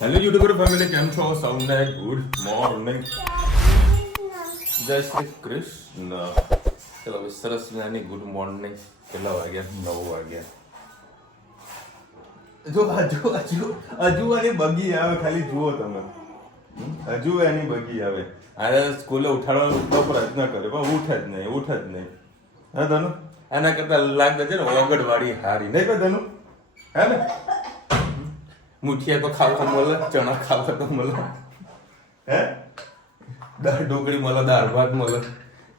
Hello YouTuber family, કેમ છો? સૌને ગુડ મોર્નિંગ, જય શ્રી કૃષ્ણ. ચલો હવે સરસ મજાની ગુડ મોર્નિંગ. કેટલા વાગ્યા? 9 વાગ્યા. જો હજુ એની બગી આવે, ખાલી જુઓ તમે. હજુ એની બગી આવે. આ સ્કૂલે ઉઠાડવાનો એટલો પ્રયત્ન કર્યો પણ ઉઠે જ નહીં. હા ધનુ, એના કરતા લાગે છે ને ઓગળવાળી હારી, નહીં કે ધનુ? હે ને? મુઠિયા તો ખાવા મળે, ચણા ખાવા તો મળે, હે દાળ ઢોકળી મળે, દાળ ભાત મળે,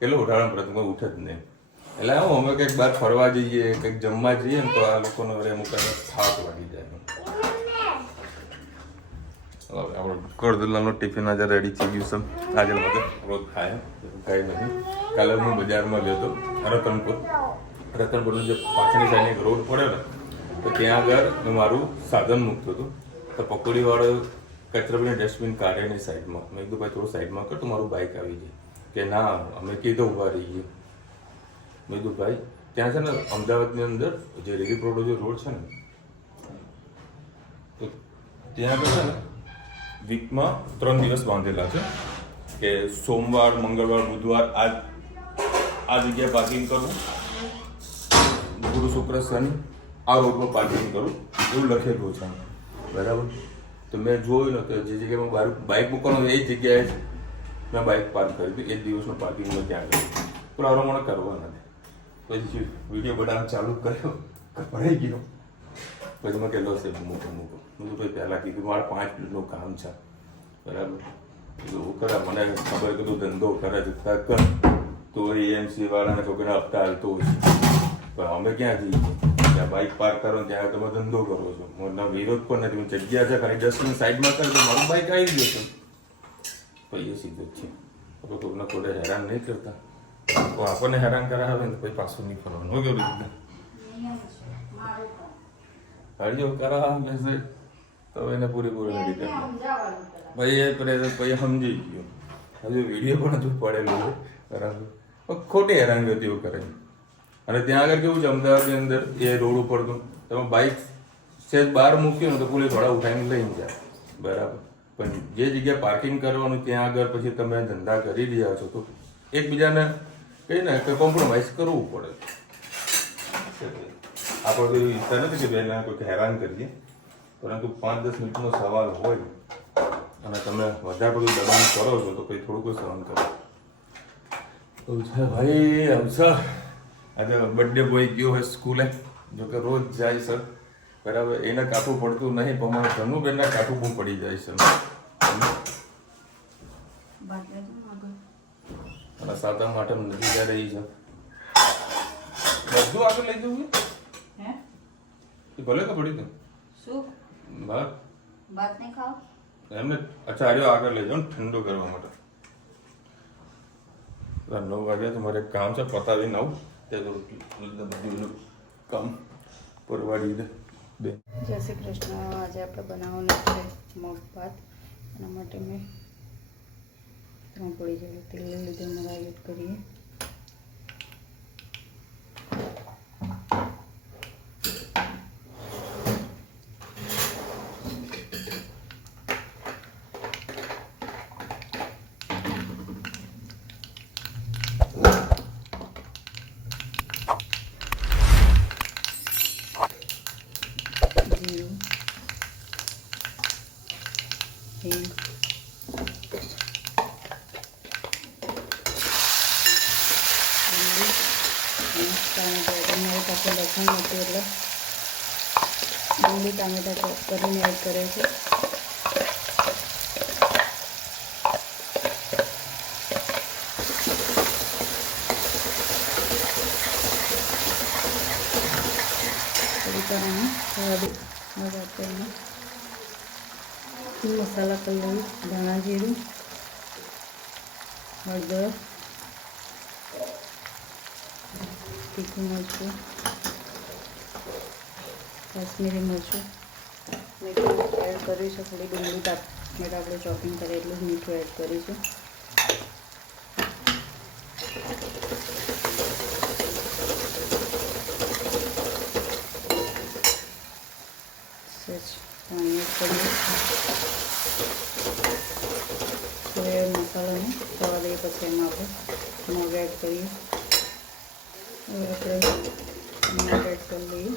એટલે ઉઠાડણ પ્રથમ ઉઠે જ નહીં. એટલે હું અમે કંઈક બહાર ફરવા જઈએ, કંઈક જમવા જઈએ ને તો આ લોકોનો હવે અમુક થાક વાગી જાય. આપણે કરદલાનો ટિફિન આજે રેડી થઈ ગયું છે. આજે બધે રોજ ખાય, કાંઈ નહીં. કાલે હું બજારમાં ગયો હતો રતનપુરનો જે પાછળની સાઈડની એક રોડ પડ્યો ને, તો ત્યાં આગળ મારું સાધન મૂકતું હતું. તો પકોડીવાળો કચરાની ડસ્ટબિન કાઢ્યાની સાઈડમાં. મેં કીધું ભાઈ થોડું સાઈડમાં કર, તો મારું બાઇક આવી જાય. કે ના, અમે કીધું ઊભા રહીએ. મેં કીધું ભાઈ ત્યાં છે ને અમદાવાદની અંદર જે રેલી પ્રોડો જે રોડ છે ને, તો ત્યાં આગળ છે ને વીકમાં 3 દિવસ બાંધેલા છે કે સોમવાર, મંગળવાર, બુધવાર આ જગ્યાએ પાર્કિંગ કરવું, ગુરુ, શુક્ર, શનિ આ રોડ પર પાર્કિંગ કરું, એવું લખેલું છે. બરાબર? તો મેં જોયું ને તો જે જગ્યાએ મારું બાઇક મૂકવાનું એ જગ્યાએ જ મેં બાઇક પાર્ક કરી હતું. એક દિવસનું પાર્કિંગ મેં ત્યાં કર્યું. પણ હવે મને કરવા નથી. પછી વિડીયો બનાવવાનું ચાલુ કર્યો, ભરાઈ ગયો. પછી મેં કહેલો છે મૂકો. હું ભાઈ પહેલાં કીધું મારે 5 મિનિટનું કામ છે. બરાબર? કીધું કરે, મને ખબર કે તું ધંધો કરે છે કર, તો એએમસી વાળાને કોઈને હપ્તા હાલતો હોય છે. પણ અમે ક્યાં જઈએ? ત્યાં બાઇક પાર્ક કરો ત્યાં તમે ધંધો કરો છો. મને વિરોધ પણ નથી. હું જગ્યા છે ખાલી 10 મિનિટ સાઈડમાં કરી તો મારું બાઇક આવી ગયું છે. પછી એ સીધું જ છે. તો કોઈને ખોટે હેરાન નહીં કરતા. તો આપણને હેરાન કરાવે ને પછી પાછું નહીં ફરવાનું. હું કેવું લીધું હરિયો કરાવે છે તો એને પૂરેપૂરી નથી કરતા. ભાઈ એ પછી સમજી ગયો. હજુ વિડીયો પણ હજુ પડેલું છે. બરાબર? ખોટી હેરાનગતિઓ કરે. અને ત્યાં આગળ કેવું છે, અમદાવાદની અંદર એ રોડ ઉપર તો તમે બાઇક સેજ બહાર મૂક્યું ને તો પોલીસ થોડા ઉઠાવીને લઈને જાય. બરાબર? પણ જે જગ્યાએ પાર્કિંગ કરવાનું ત્યાં આગળ પછી તમે ધંધા કરી રહ્યા છો તો એકબીજાને કહીને કે કોમ્પ્રોમાઇઝ કરવું પડે. આપણે કોઈ ઈચ્છા નથી કે બેને કોઈ હેરાન કરીએ, પરંતુ 5-10 મિનિટનો સવાલ હોય અને તમે વધારે બધું દબાણ કરો છો તો કંઈ થોડુંક સહન કરો. ભાઈ આવશે. આજે બર્થડે બોય ગયો હોય સ્કૂલે, જોકે રોજ જાય છે. બરાબર? એને કાઠું પડતું નહીં, પણ મારા ધનુબેનના કાઠું બહુ પડી જાય છે. અને સાતમ આઠમ નજીક આ રહી છે. બધું આગળ લઈ જવું એ ભલે તો પડી ગયું. શું ભાત નહીં ખાવ એમને? અચ્છા, આર્યો આગળ લઈ જાઓ ને ઠંડુ કરવા માટે. 9 વાગ્યા તમારે કામ છે, પતાવી 9 તે બધું કામ પરવાડી દે. જય શ્રી કૃષ્ણ. આજે આપણે બનાવવાનું છે મગ ભાત. એના માટે મેં 3 પડી જેવું તેલ લઈ લીધું. મરાઈ એડ કરીએ. જીરું, હિંગ, મારી પાસે લસણ નથી એટલે ડુંગળી ટામેટા ચોપ કરીને એડ કરે છે. મસાલા કરી લઉં. ધાણા જીરું, હળદર, તીખું મરચું, કાશ્મીરી મરચું મીઠું એડ કરીશું. થોડી ડુંગળી ટામેટા આપણે ચોપિંગ કરીએ એટલું જ મીઠું એડ કરીશું. સચ પાણી એડ કરીએ. મસાલાને થવા દઈએ, પછી એમાં આપણે મગ એડ કરીએ. હવે આપણે મગ એડ કરી લઈએ.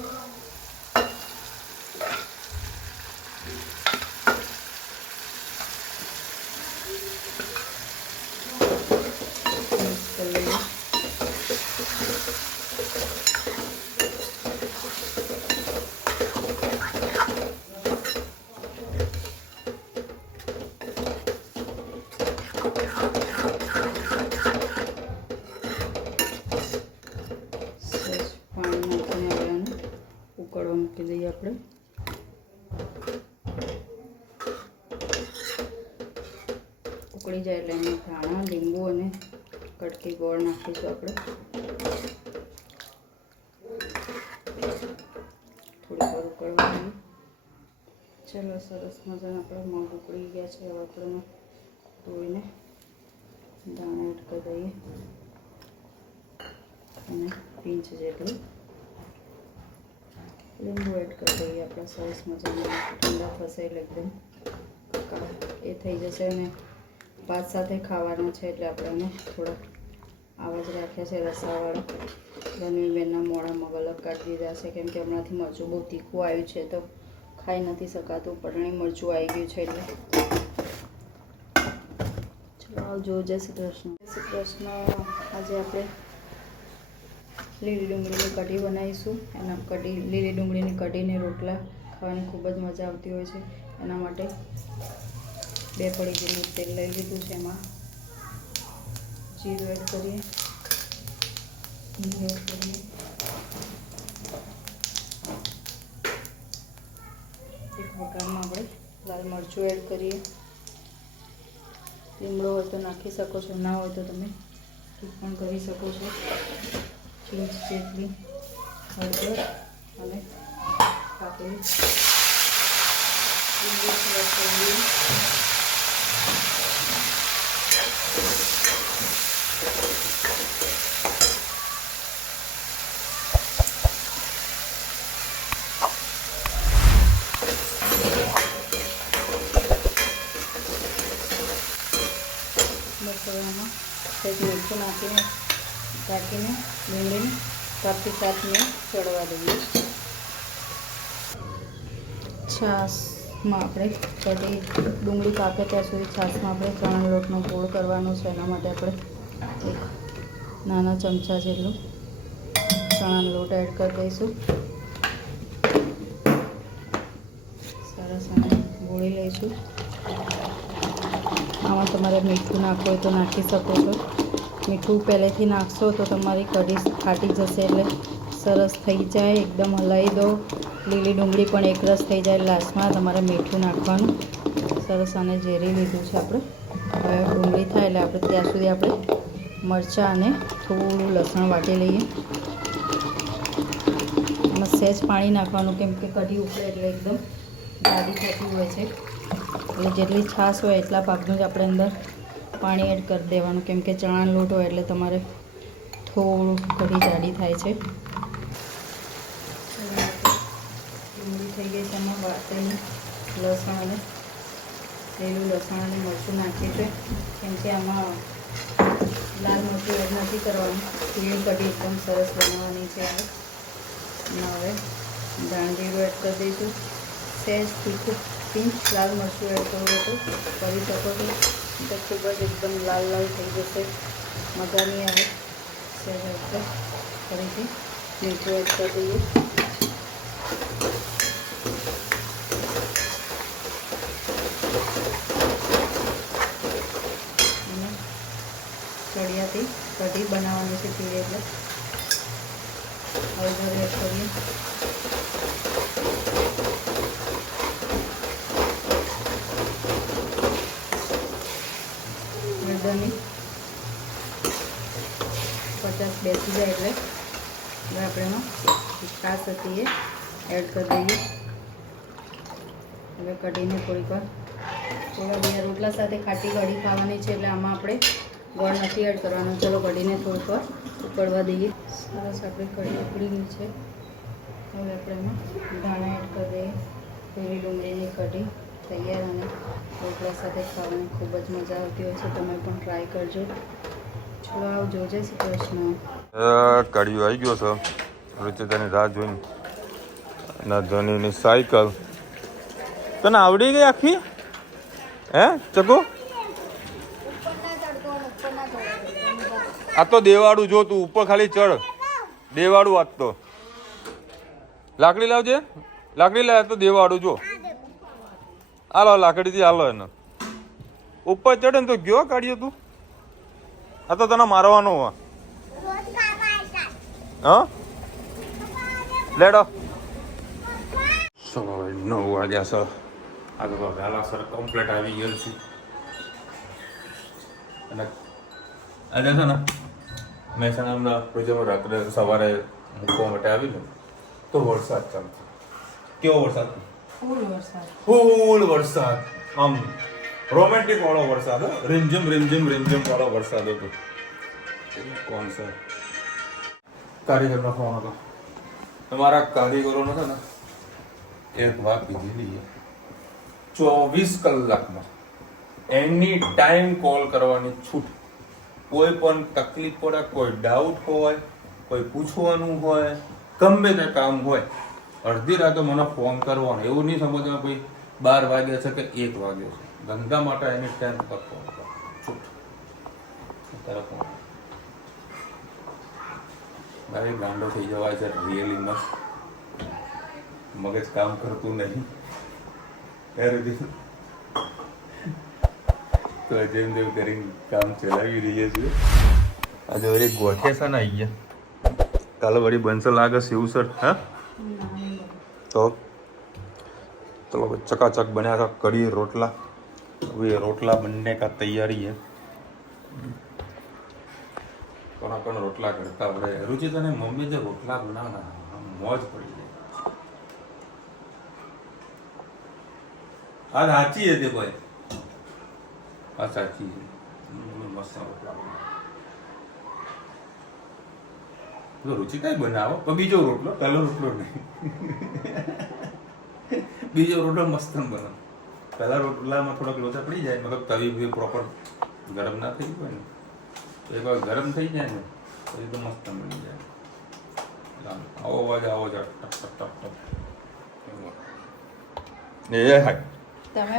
મિક્સ કરી લઈએ. ઉકળવા મૂકી દઈએ આપણે. ઉકળી જાય એટલે એમાં ધાણા, લીંબુ અને કટકી ગોળ નાખીશું આપણે. થોડી વાર ઉકળવા દઈએ. ચલો, સરસ મજાના આપણા મગ ઉકળી ગયા છે. હવે આપણે ધોઈને દાણા એડ કરી દઈએ અને પિંચ જેટલું લીંબુ એડ કરી દઈએ. આપણે સરસ મજાના ઠંડા થશે એટલે એકદમ એ થઈ જશે અને ભાત સાથે ખાવાના છે એટલે આપણે એને થોડા આવા જ રાખ્યા છે રસાવાળા. ધનવીબેનના મોડા મગ અલગ કાઢી દીધા છે કેમ કે હમણાંથી મરચું બહુ તીખું આવ્યું છે તો ખાઈ નથી શકાતું. પટણી મરચું આવી ગયું છે એટલે. ચલો આવજો. જય શ્રી કૃષ્ણ. જય શ્રી કૃષ્ણ. આજે આપણે લીલી ડુંગળીની કઢી બનાવીશું. એના લીલી ડુંગળીની કઢીને રોટલા ખાવાની ખૂબ જ મજા આવતી હોય છે. એના માટે 2 પડી જેટલું તેલ લઈ લીધું છે. એમાં જીરું એડ કરીએ, હિંગ એડ કરીએ, એક વઘારમાં આપણે લાલ મરચું એડ કરીએ. લીમડો હોય તો નાખી શકો છો, ના હોય તો તમે પણ કરી શકો છો. ચીઝ જેટલી હળદર અને કાપેલી લીંબુ એડ કરીએ. મસાલામાં સહેજ મીઠું નાખીને ઢાંકીને ડુંગળીને 5 થી 7 મિનિટ ચડવા દઈએ. છાશમાં આપણે કઢી ડુંગળી પાકે ત્યાં સુધી છાશમાં આપણે ચણાનો લોટનો ગોળ કરવાનો છે. એના માટે આપણે એક નાના ચમચા જેટલું ચણાનો લોટ એડ કરી દઈશું. સરસ અને ગોળી લઈશું. આમાં તમારે મીઠું નાખવું હોય તો નાખી શકો છો. મીઠું પહેલેથી નાખશો તો તમારી કઢી ફાટી જશે એટલે સરસ થઈ જાય. એકદમ હલાવી દો. લીલી ડુંગળી પણ એકરસ થઈ જાય. લાસ્ટમાં તમારે મીઠું નાખવાનું. સરસ આને ઝેરી લીધું છે આપણે. હવે ડુંગળી થાય એટલે આપણે ત્યાં સુધી આપણે મરચાં અને થોડું લસણ વાટી લઈએ. એમાં સહેજ પાણી નાખવાનું કેમ કે કઢી ઉકળે એટલે એકદમ જાડી થતી હોય છે. એટલે જેટલી છાશ હોય એટલા ભાગનું જ આપણે અંદર પાણી એડ કરી દેવાનું કેમ કે ચણાનો લોટ હોય એટલે તમારે થોડું કઢી જાડી થાય છે. ડુંગળી થઈ ગઈ છે. એમાં વાટેલું લસણ અને લીલું લસણ અને મરચું નાખ્યું છે કેમ કે આમાં લાલ મરચું એડ નથી કરવાનું. લીલી કઢી એકદમ સરસ બનાવવાની છે. હવે ધાણા એડ કરી દઈશું. સહેજ તીખું પિંચ લાલ મરચું એડ કરવું હોય તો કરી શકો છો. તો ખૂબ જ એકદમ લાલ લાલ થઈ જશે, મજા નહીં આવે. સહેજ આપણે ફરીથી મીઠું એડ કરી દઈએ. અને ચડિયાથી કઢી બનાવવાની છે પીળી એટલે હળદર એડ કરીએ. હળદરની 50 બેસી જાય એટલે હવે આપણે એમાં છાશ હતી એ એડ કરી દઈએ. હવે કઢીને થોડીક વાર થોડા રોટલા સાથે ખાટી કઢી ખાવાની છે એટલે આમાં આપણે ગોળ નથી એડ કરવાનો. ચલો કઢીને થોડીક વાર ઉકળવા દઈએ. સરસ આપણે કઢી ઉકળી ગઈ છે. હવે આપણે એમાં ધાણા એડ કરી દઈએ. લીલી ડુંગળીની કઢી તૈયાર અને રોટલા સાથે ખાવાની ખૂબ જ મજા આવતી હોય છે. તમે પણ ટ્રાય કરજો. ચલો આવજો. જય શ્રી કૃષ્ણ. કડિયો આવી ગયો છે. રૂચિતાની રાહ જોઈને ના ધોનીની સાયકલ તને આવડી ગઈ આખી હે ચકો? આ તો દેવાળું જો તું ઉપર ખાલી ચડ દેવાળું આજ તો લાકડી લાવજે લાકડી લાવ તો દેવાળું જો હાલો લાકડીથી હાલો એને ઉપર ચડે ને તો ગયો કાઢ્યો તું આ તો તને મારવાનો હોય હા લેડો 9 વાગ્યા સર આ તો વહેલા સર કમ્પ્લીટ આવી ગયેલ છે અને આજે છે ને મહેસાણાના પ્રોજેક્ટમાં રાત્રે સવારે મૂકવા માટે આવી ને તો વરસાદ ચાલુ કેવો વરસાદ ફૂલ વરસાદ આમ રોમેન્ટિક વાળો વરસાદ રીમઝીમ રીમઝીમ રીમઝીમ વાળો વરસાદ હતો કોણ સર કારીગરનો ફોન હતો તમારા કારીગરોનો છે ને એક વાત કીધી 24 કલાકમાં એની ટાઈમ કોલ કરવાની છૂટ કોઈ પણ તકલીફ પડે કોઈ ડાઉટ હોય કોઈ પૂછવાનું હોય ગમે તે કામ હોય અડધી રાતે મને ફોન કરવાનો એવું નહીં સમજવાનું ભાઈ 12 વાગ્યા છે કે 1 વાગ્યો છે ધંધા માટે એની ટાઈમ પર ફોન કરો છૂટ અત્યારે ફોન મારે ગાંડો થઈ જવાય છે રિયલીમાં મગજ કામ કરતું નહીં તો જેમ તેમ કરીને કામ ચલાવી રહીએ છીએ આજે વળી ગોઠિયા છે ને આવી ગયા કાલે વળી બનશે લાગે શિવ સર હા તો ચલો ચકાચક બન્યા હતા કઢી રોટલા હવે રોટલા बनने का तैयारी है કોણ રોટલા કરતા આપણે रुचि તને મમ્મી જે રોટલા બનાવના મોજ પડી જાય આ સાચી હતી ભાઈ આ સાચી છે મસ્ત રોટલા બનાવો रुचि કઈ બનાવો પણ બીજો રોટલો પહેલો રોટલો નહીં બીજો રોટલો મસ્ત બનાવો પહેલા રોટલામાં થોડોક લોચા પડી જાય મતલબ તવી પ્રોપર ગરમ ના થઈ ગયો ને એકવાર ગરમ થઈ જાય ને પછી તો મસ્ત બની જાય આવો અવાજ આવો જ ટપ ટપ ટપ ટપ એ હાય તમે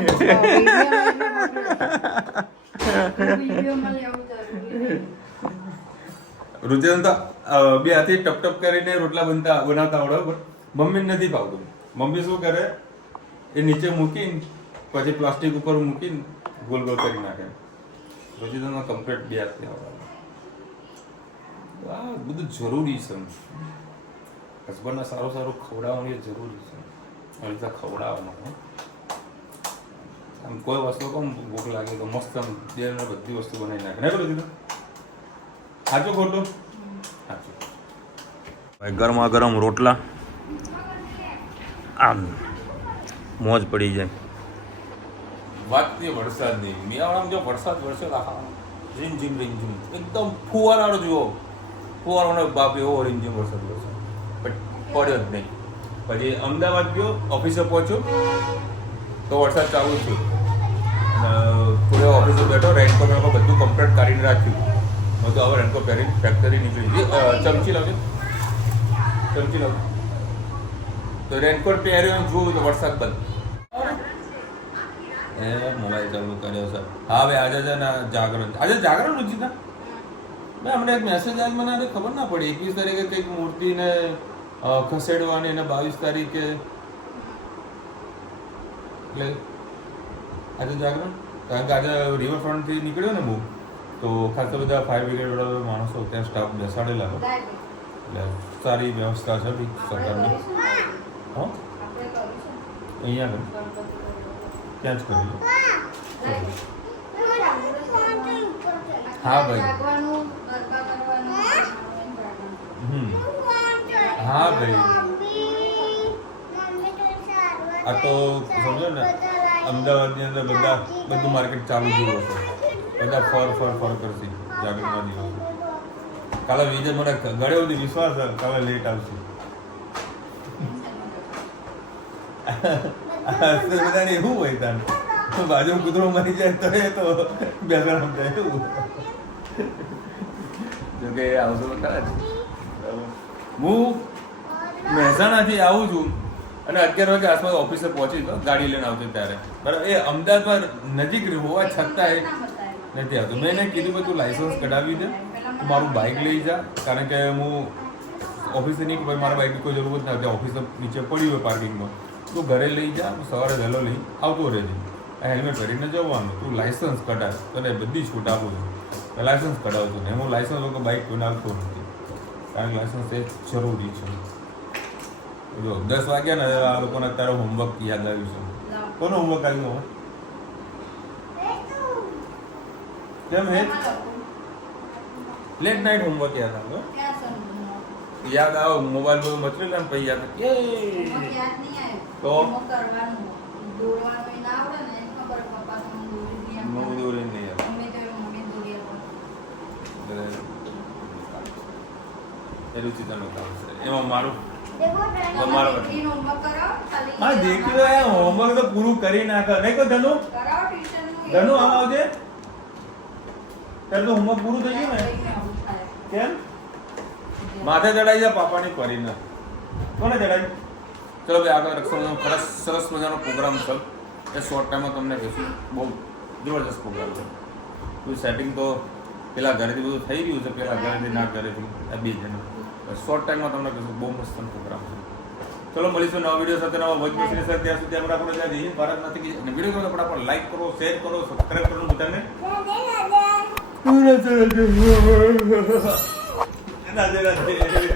રુચિન તો બે હાથી ટપ ટપ કરીને રોટલા બનાવતા આવડે મમ્મી નથી ભાવતું મમ્મી શું કરે એ નીચે મૂકીને પછી પ્લાસ્ટિક ઉપર મૂકીને ગોલ ગોલ કરી નાખે રુચિન કમ્પ્લીટ બે હાથથી આવડે આ બધું જરૂરી છે હસબન્ડને સારું સારું ખવડાવવાનું એ જરૂરી છે આવી રીતે ખવડાવવાનું આમ કોઈ વસ્તુ કોમ ભૂખ લાગે તો મસ્ત આમ દેવને બધી વસ્તુ બનાવી નાખે નહીં બધું સાચું ખોટું સાચું ભાઈ ગરમા ગરમ રોટલા આમ મોજ પડી જાય વાત નહીં વરસાદની મિયાવાળામાં જો વરસાદ વરસે રીમ ઝીમ એકદમ ફુવારાળો જુઓ ફુવારાનો બાપ એવો રીમ ઝીમ વરસાદ વરસે પણ પડ્યો જ નહીં પછી અમદાવાદ ગયો ઓફિસે પહોંચ્યો તો વરસાદ ચાલુ થયો થોડે ઓફિસે બેઠો રેનકોટ બધું કમ્પ્લીટ કાઢીને રાખ્યું મેં તો હવે રેનકોટ પહેરીને ફેક્ટરી નીકળી ચમચી લાવજો તો રેનકોટ પહેર્યો જોયું તો વરસાદ બંધ એ મોબાઈલ ચાલુ કર્યો છે હા ભાઈ આજે છે ને જાગરણ રુચિતા મેં હમણાં એક મેસેજ આજ મને ખબર ના પડી 21 તારીખે કંઈક મૂર્તિને ખસેડવાની અને 22 તારીખે એટલે આજે જાગરણ કારણ કે આજે રિવરફ્રન્ટથી નીકળ્યો ને બહુ તો ખાસ બધા ફાયર બ્રિગેડ વાળા માણસો ત્યાં સ્ટાફ બેસાડેલા હોય એટલે સારી વ્યવસ્થા છે સરકારની હા અહીંયા ત્યાં જ કરી હા ભાઈ હા ભાઈ આ તો સમજો ને અમદાવાદની અંદર બધું માર્કેટ ચાલુ જેવું હશે બધા ફર કરશે જાગૃતના દિવસે કાલે વિજય મને ઘણી બધી વિશ્વાસ છે કાલે લેટ આવશે બધાને એવું હોય તાન તો બાજુ કૂતરો મરી જાય તો એ તો બેસણ થાય એવું જોકે આવતો તો ખરા જ. હું મહેસાણાથી આવું છું અને 11 વાગે આસપાસ ઓફિસે પહોંચી તો ગાડી લઈને આવતો ત્યારે બરાબર. એ અમદાવાદમાં નજીક હોવા છતાંય નથી આવતું. મેં એને કીધું કે તું લાઇસન્સ કઢાવી દે, તું મારું બાઇક લઈ જા, કારણ કે હું ઓફિસે નહીં ભાઈ મારા બાઇકની કોઈ જરૂર જ નથી, ઓફિસ નીચે પડી હોય પાર્કિંગમાં, તું ઘરે લઈ જા, સવારે વહેલો લઈ આવતો રહેજે, હેલ્મેટ પહેરીને જવાનું, તું લાઇસન્સ કઢાવ, તને બધી છૂટ આપું છું, લાઇસન્સ કઢાવતો ને હું લાઇસન્સ વગર બાઇક કોઈ આવતો નથી, કારણ કે લાઇસન્સ એ જરૂરી છે. જો 10 વાગ્યા ને આ લોકોને અત્યારે હોમવર્ક યાદ આવ્યું છે. કોનું હોમવર્ક આવ્યું હવે? કેમ હે લેટ નાઇટ હોમવર્ક યાદ આવ્યો? યાદ આવો મોબાઈલ પર મચરી લે ને પછી યાદ તો મમ્મી દોરી નહીં યાદ. એ રુચિતાનું કામ છે એમાં મારું હા દેખી લો યાર, હોમવર્ક તો પૂરું કરી નાખે નહીં કો ધનુ ધનુ આમ આવજે. તારે તો હોમવર્ક પૂરું થઈ ગયું ને? કેમ માથે ચડાઈ જા પાપાની કરીને કોને ચડાઈ? ચલો ભાઈ આગળ રક્ષાબંધન સરસ મજાનો પ્રોગ્રામ છે એ શોર્ટ ટાઈમમાં તમને કહીશું. બહુ જબરદસ્ત પ્રોગ્રામ છે. બધું સેટિંગ તો પેલા ઘરેથી બધું થઈ ગયું છે, પેલા ઘરેથી ના ઘરેથી આ બે જણ શોર્ટ ટાઈમમાં તમને કહીશું. બહુ મસ્ત પ્રોગ્રામ છે. ચલો મળીશું નવા વિડીયો સાથે, નવા વૈજ્ઞાનિક સિરીઝ સાથે. ત્યાં સુધી આપણે આપણે ત્યાં જઈએ ભારત નથી અને વિડીયો ગમે તો આપણે લાઈક કરો, શેર કરો, સબસ્ક્રાઈબ કરો બધાને. રાધે રાધે.